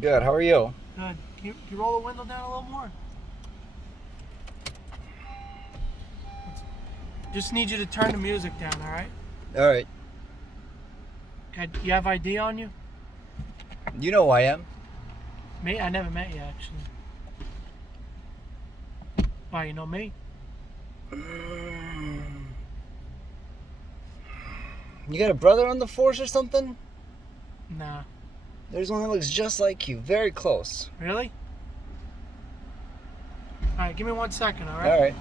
Good. How are you? Good. Can you roll the window down a little more? Just need you to turn the music down, all right? All right. Okay. You have ID on you? You know who I am. Me? I never met you, actually. Why, you know me? You got a brother on the force or something? Nah. There's one that looks just like you. Very close. Really? All right, give me 1 second, all right? All right.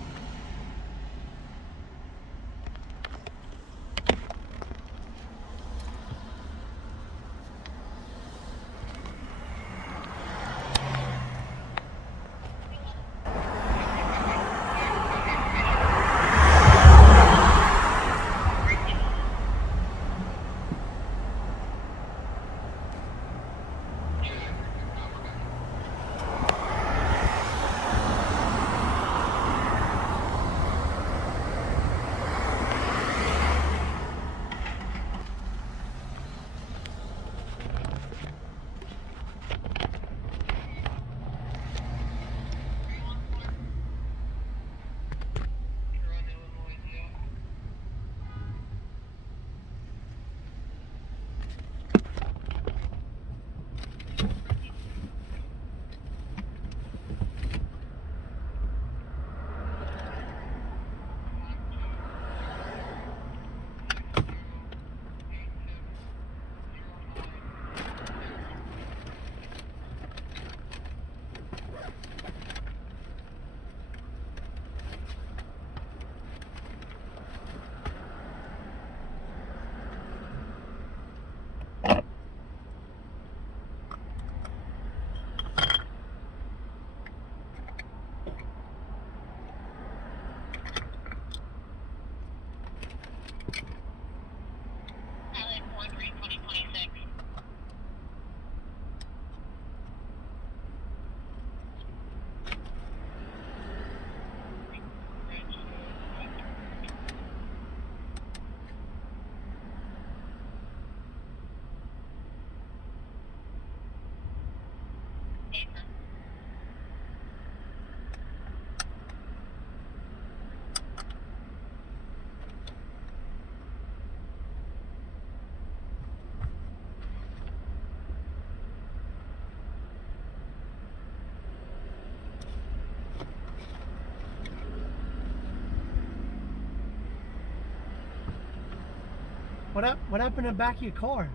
What happened to the back of your car?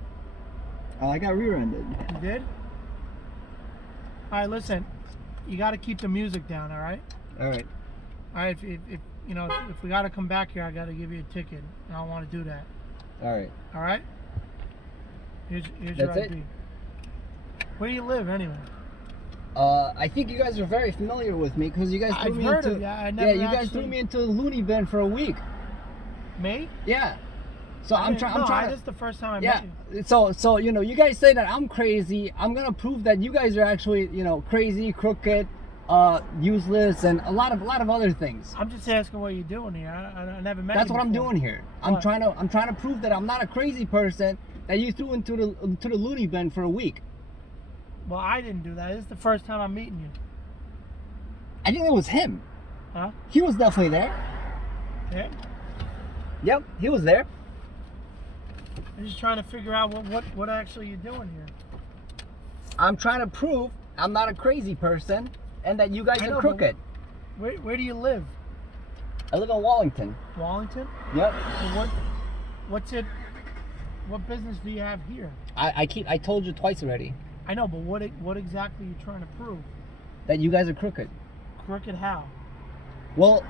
I got rear-ended. You did? All right, listen. You got to keep the music down, all right? All right. All right, if you know, if we got to come back here, I got to give you a ticket. I don't want to do that. All right. All right? Here's That's your it? ID. Where do you live anyway? I think you guys are very familiar with me because you guys threw I've me heard into. of you. I never you guys actually... threw me into the loony bin for a week. Me? Yeah. So I'm trying. No, I'm trying. this is the first time I Yeah. met you. So you guys say that I'm crazy. I'm gonna prove that you guys are actually crazy, crooked, useless, and a lot of other things. I'm just asking what you're doing here. I never met you. That's what I'm before. doing here. What? I'm trying to prove that I'm not a crazy person that you threw into the loony bin for a week. Well, I didn't do that. This is the first time I'm meeting you. I think it was him. Huh? He was definitely there. Yeah. Yep, he was there. I'm just trying to figure out what actually you're doing here. I'm trying to prove I'm not a crazy person and that you guys I are know, crooked. Where do you live? I live in Wallington. Wallington? Yep. So what's it? What business do you have here? I told you twice already I know, but what exactly are you trying to prove? that you guys are crooked. Crooked how? Well,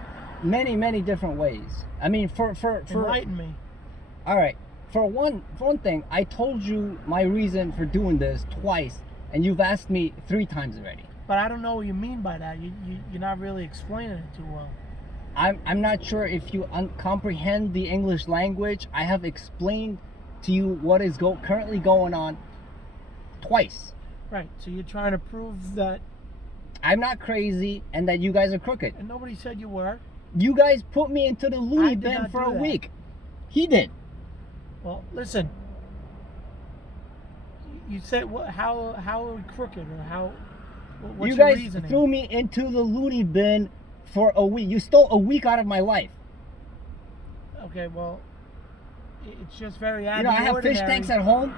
many different ways. I mean, for Enlighten me. all right. For one thing, I told you my reason for doing this twice, and you've asked me 3 times already. But I don't know what you mean by that. You're not really explaining it too well. I'm not sure if you comprehend the English language. I have explained to you what is currently going on twice. Right. So you're trying to prove that. I'm not crazy and that you guys are crooked. And nobody said you were. You guys put me into the I loony did bin not for do a that. week. He did. Well, listen. You said how are we crooked, or how? What's You your guys reasoning? threw me into the loony bin for a week. You stole a week out of my life. Okay, well, it's just very out You know, of I the have ordinary. fish tanks at home.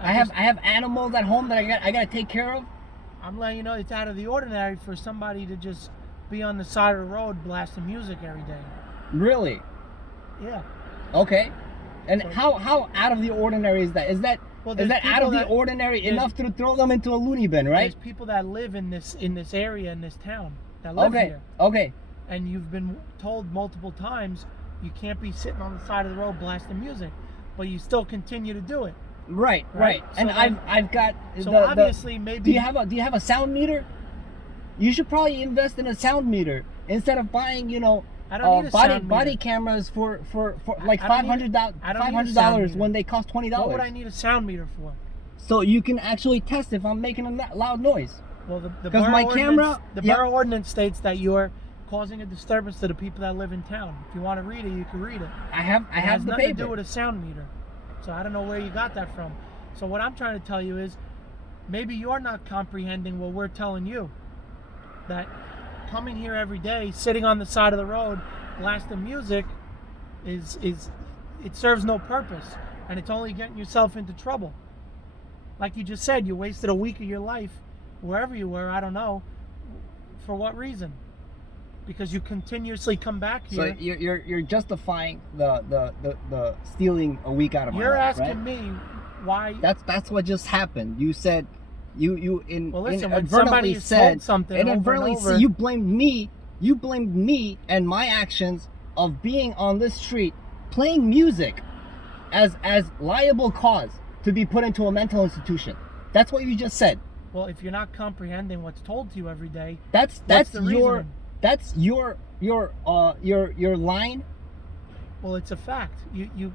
I just- have animals at home that I gotta take care of. I'm letting you know it's out of the ordinary for somebody to just be on the side of the road blasting music every day. Really? Yeah. Okay. And So- how out of the ordinary is that? Is that Well, is there's that out people of the that- ordinary there's- enough to throw them into a loony bin, right? There's people that live in this area, in this town, that live Okay. here, Okay. and you've been told multiple times you can't be sitting on the side of the road blasting music, but you still continue to do it. Right. Right. And So then- I've got So obviously, maybe Do you have a sound meter? You should probably invest in a sound meter instead of buying, you know, I don't need a sound body meter. cameras for like I don't need- $500 I don't need a sound meter. when they cost $20. What would I need a sound meter for? So you can actually test if I'm making a loud noise. Well, the 'Cause borough my ordinance, camera- the yep. borough ordinance states that you're causing a disturbance to the people that live in town. If you want to read it, you can read it. I have It has the nothing to paper. do with a sound meter. So I don't know where you got that from. So what I'm trying to tell you is, maybe you're not comprehending what we're telling you. That coming here every day, sitting on the side of the road, blasting music, is it serves no purpose, and it's only getting yourself into trouble. Like you just said, you wasted a week of your life, wherever you were, I don't know, for what reason? Because you continuously come back So here. you're justifying the stealing a week out of my You're life, asking right? me why. That's what just happened. You said you Well, listen, when somebody inadvertently is said told something over and inadvertently over- you blamed me and my actions of being on this street playing music as liable cause to be put into a mental institution. That's what you just said. Well, if you're not comprehending what's told to you every day, That's the your reasoning? that's your line. well, it's a fact. You've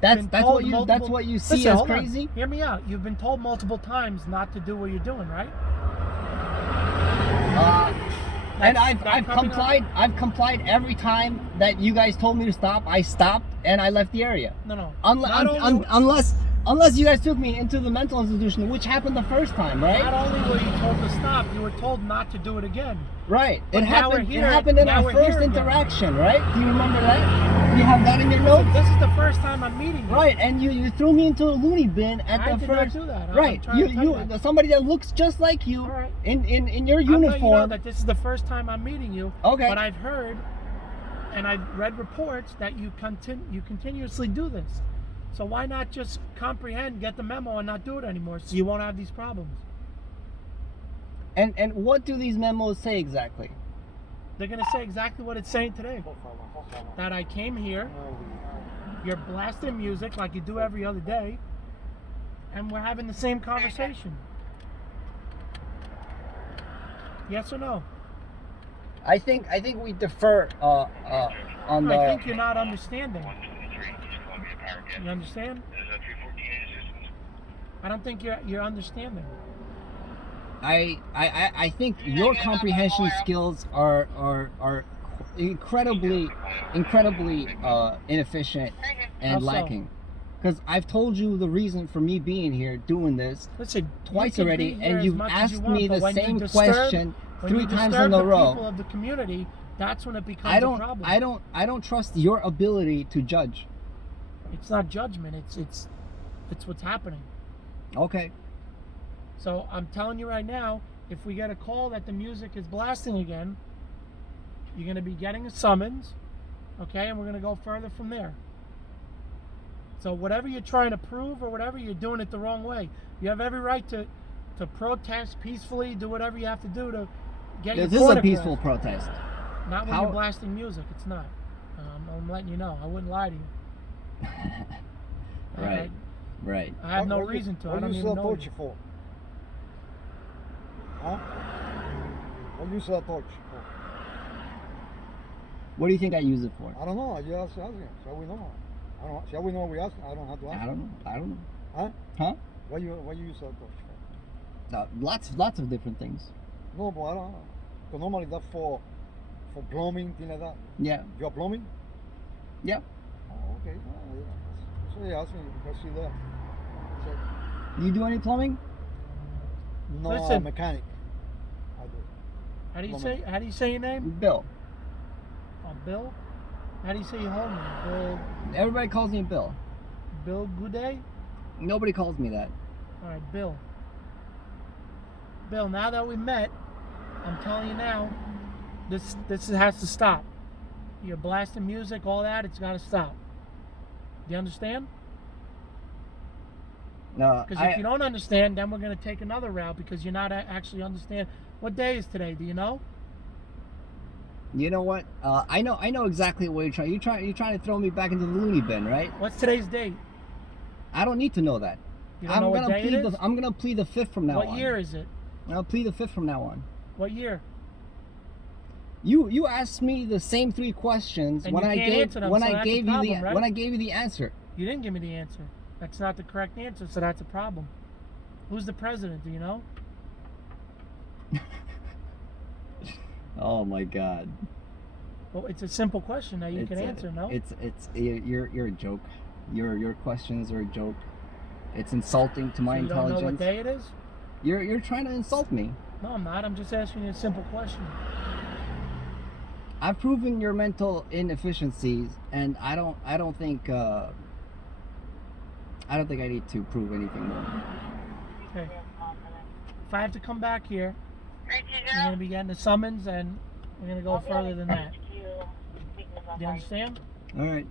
That's been told that's what you see Listen, as hold on. crazy. Hear me out. You've been told multiple times not to do what you're doing, right? And That's not I've coming complied. I've complied every time that you guys told me to stop. I stopped and I left the area. No. Unless you guys took me into the mental institution, which happened the first time, right? Not only were you told to stop, you were told not to do it again. Right. But It now we're happened. It here- happened in now our we're first here again. interaction, right? Do you remember that? Do you have that in your So notes? this is the first time I'm meeting you. Right. And you threw me into a loony bin at I the did first. not do that. I'm Right. trying to tell you that. Somebody that looks just like you All right. in your I'm letting you know uniform. that this is the first time I'm meeting you. Okay. But I've heard and I've read reports that you continuously do this. So why not just comprehend, get the memo, and not do it anymore, so you won't have these problems? And what do these memos say exactly? They're gonna say exactly what it's saying today. That I came here, you're blasting music like you do every other day, and we're having the same conversation. Yes or no? I think we defer on the. I think you're not understanding. You understand? I don't think you're understanding. I think your comprehension skills are incredibly inefficient and How so? lacking. Because I've told you the reason for me being here doing this Listen, twice you can already, be here and as you've much as asked you want, me but the when you same disturb- question when 3 you times disturb in a the row. people of the community, that's when it becomes I a don't problem. I don't trust your ability to judge. It's not judgment. It's what's happening. Okay. So I'm telling you right now, if we get a call that the music is blasting again, you're going to be getting a summons, okay? And we're going to go further from there. So whatever you're trying to prove or whatever, you're doing it the wrong way. You have every right to protest peacefully, do whatever you have to do to get your This is point a across. peaceful protest. Not when How- you're blasting music. It's not. I'm letting you know. I wouldn't lie to you. All Right. Right. I have no reason to. I What don't you even sell know torch you. for? Huh? What you sell torch for? What do you think I use it for? I don't know. I just asking. So we know. I don't. Shall we know? We ask. I don't have to ask. I don't know. Huh? Huh? What you use that torch for? Lots of different things. No, but I don't know. Because normally that's for plumbing, things like that. Yeah. You're plumbing? Yeah. Oh, okay. Oh, yeah. So yeah, asking because you there. So, You do any plumbing? No, Listen. mechanic. I do. How do you Plumbing. say? How do you say your name? Bill. Oh, Bill. How do you say your whole name? Bill. Everybody calls me Bill. Bill Goudet. Nobody calls me that. All right, Bill. Bill. Now that we met, I'm telling you now, this has to stop. You're blasting music, all that. It's got to stop. Do you understand? No, Because if you don't understand, then we're going to take another route because you're not actually understand. What day is today? Do you know? You know what? I know exactly what you're trying. You're trying to throw me back into the loony bin, right? What's today's date? I don't need to know that. You don't know what day it is? I'm gonna plead the fifth from now on. What year is it? I'll plead the fifth from now on. What year? You asked me the same 3 questions And when you I can't gave answer them, when so I that's gave a you the problem, right? when I gave you the answer. You didn't give me the answer. That's not the correct answer, so that's a problem. Who's the president? Do you know? Oh my God. Well, it's a simple question that you can answer. No. You're a joke. Your questions are a joke. It's insulting to my So you intelligence. don't know what day it is? You're trying to insult me. No, I'm not. I'm just asking you a simple question. I've proven your mental inefficiencies, and I don't think I need to prove anything more. Okay. If I have to come back here, you're going to be getting a summons, and we're going to go further than that. Do you understand? All right.